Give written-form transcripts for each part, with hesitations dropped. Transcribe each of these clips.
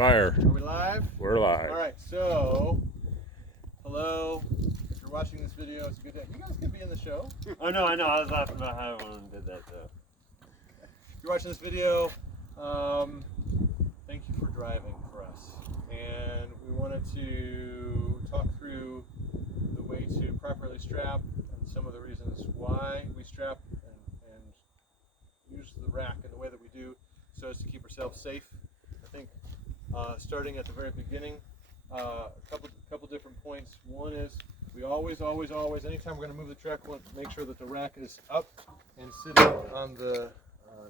Fire. Are we live? We're live. All right, so hello. If you're watching this video, it's a good day. You guys could be in the show. Oh no, I know. I was laughing about how everyone did that though. If you're watching this video, thank you for driving for us. And we wanted to talk through the way to properly strap and some of the reasons why we strap and use the rack in the way that we do so as to keep ourselves safe. I think starting at the very beginning, a couple different points. One is we always, anytime we're going to move the truck, want to make sure that the rack is up and sitting on the,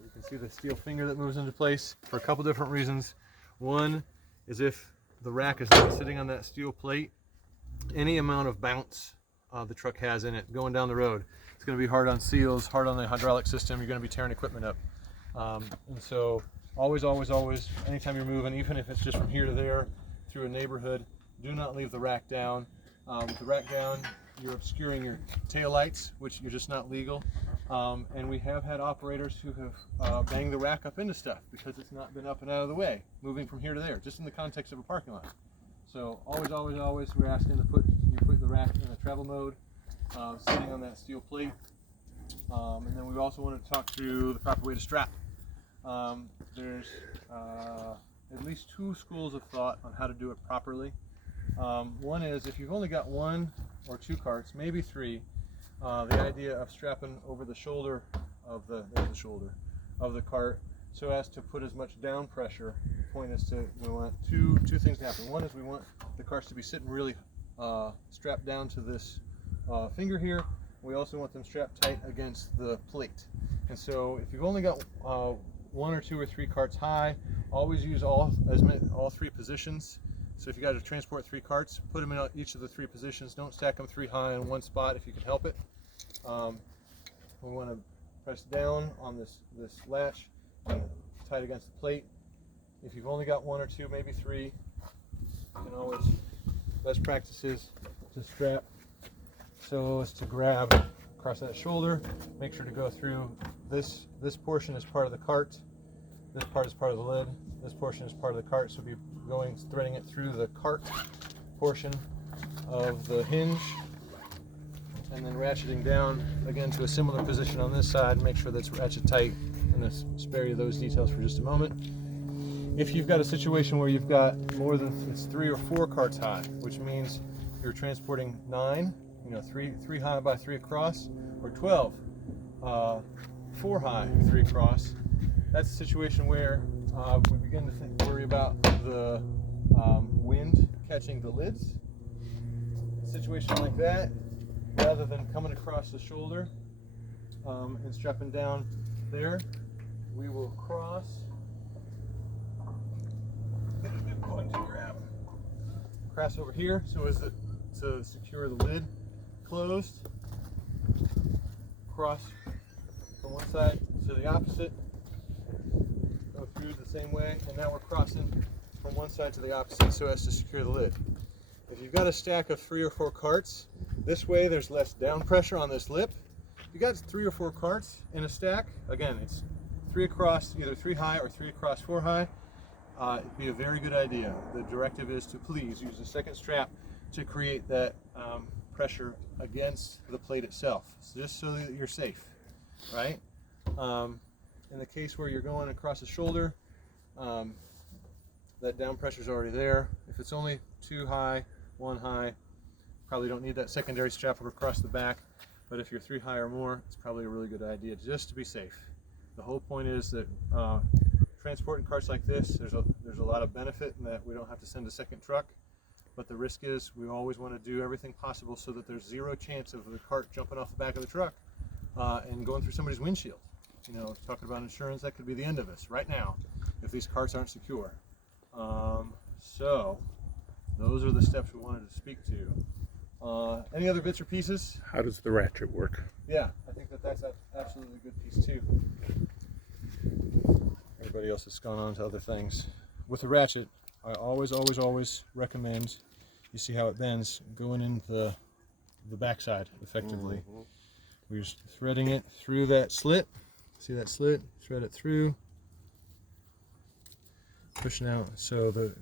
you can see the steel finger that moves into place for a couple different reasons. One is if the rack is not sitting on that steel plate, any amount of bounce the truck has in it going down the road, it's going to be hard on seals, hard on the hydraulic system. You're going to be tearing equipment up. And so always, anytime you're moving, even if it's just from here to there through a neighborhood, do not leave the rack down. With the rack down, you're obscuring your tail lights, which you're just not legal. And we have had operators who have banged the rack up into stuff because it's not been up and out of the way, moving from here to there, just in the context of a parking lot. So always, we're asking to put the rack in a travel mode, sitting on that steel plate. And then we also want to talk through the proper way to strap. There's at least two schools of thought on how to do it properly. One is if you've only got one or two carts, maybe three, the idea of strapping over the shoulder of the cart so as to put as much down pressure. The point is we want two things to happen. One is we want the carts to be sitting really strapped down to this finger here. We also want them strapped tight against the plate. And so if you've only got one or two or three carts high, always use all three positions. So if you got to transport three carts, put them in each of the three positions. Don't stack them three high in one spot if you can help it. We want to press down on this latch and tight against the plate. If you've only got one or two, maybe three, you can always, best practice is to strap so as to grab across that shoulder. Make sure to go through this portion is part of the cart, this part is part of the lid, this portion is part of the cart, so be threading it through the cart portion of the hinge, and then ratcheting down again to a similar position on this side. Make sure that's ratchet tight. I'm going to spare you those details for just a moment. If you've got a situation where you've got more than it's 3 or 4 carts high, which means you're transporting 9, three high by 3 across, or 12, 4 high, 3 across. That's a situation where we begin to worry about the wind catching the lids. A situation like that, rather than coming across the shoulder and strapping down there, we will cross. I'm going to cross over here so as to secure the lid closed. Cross from one side to the opposite. Go through the same way, and now we're crossing from one side to the opposite so as to secure the lid. If you've got a stack of 3 or 4 carts, this way there's less down pressure on this lip. If you got 3 or 4 carts in a stack, again, it's 3 across, either 3 high or 3 across 4 high. It'd be a very good idea. The directive is to please use a second strap to create that pressure against the plate itself, just so that you're safe, right? In the case where you're going across the shoulder, that down pressure is already there. If it's only 2 high, 1 high, probably don't need that secondary strap across the back. But if you're 3 high or more, it's probably a really good idea just to be safe. The whole point is that transporting carts like this, there's a lot of benefit in that we don't have to send a second truck. But the risk is we always want to do everything possible so that there's 0 chance of the cart jumping off the back of the truck and going through somebody's windshield. Talking about insurance, that could be the end of us right now if these carts aren't secure. So those are the steps we wanted to speak to. Any other bits or pieces? How does the ratchet work? Yeah, I think that's absolutely a good piece too. Everybody else has gone on to other things. With the ratchet, I always recommend, you see how it bends, going in the backside effectively. Mm-hmm. We're just threading it through that slit. See that slit? Thread it through. pushing out. So the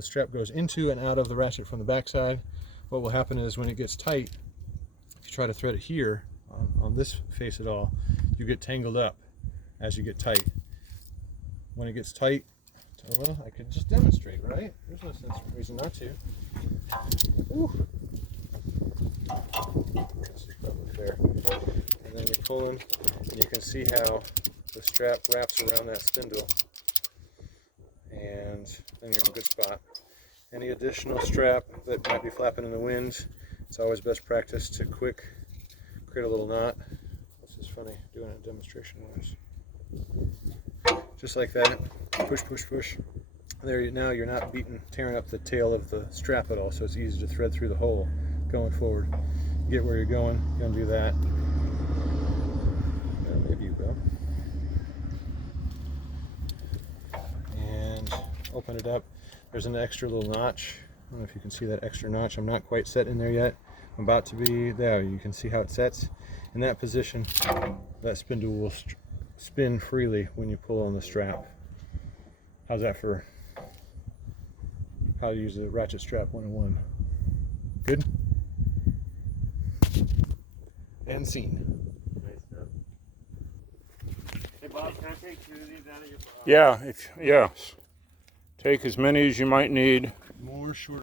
strap goes into and out of the ratchet from the backside. What will happen is when it gets tight, if you try to thread it here on this face at all, you get tangled up as you get tight. When it gets tight, well, I could just demonstrate, right? There's no reason not to. Ooh. There. And then you're pulling, and you can see how the strap wraps around that spindle. And then you're in a good spot. Any additional strap that might be flapping in the wind, it's always best practice to create a little knot. This is funny, doing it demonstration wise. Just like that, push, push, push. There, now you're not tearing up the tail of the strap at all, so it's easy to thread through the hole going forward. Get where you're going, you're gonna do that. Maybe you will. And open it up. There's an extra little notch. I don't know if you can see that extra notch. I'm not quite set in there yet. I'm about to be there. You can see how it sets. In that position, that spindle will spin freely when you pull on the strap. How's that for how to use the ratchet strap 101? Good? And scene. Nice stuff. Hey Bob, can I take 2 of these out of your Yeah, yes. Take as many as you might need. More short.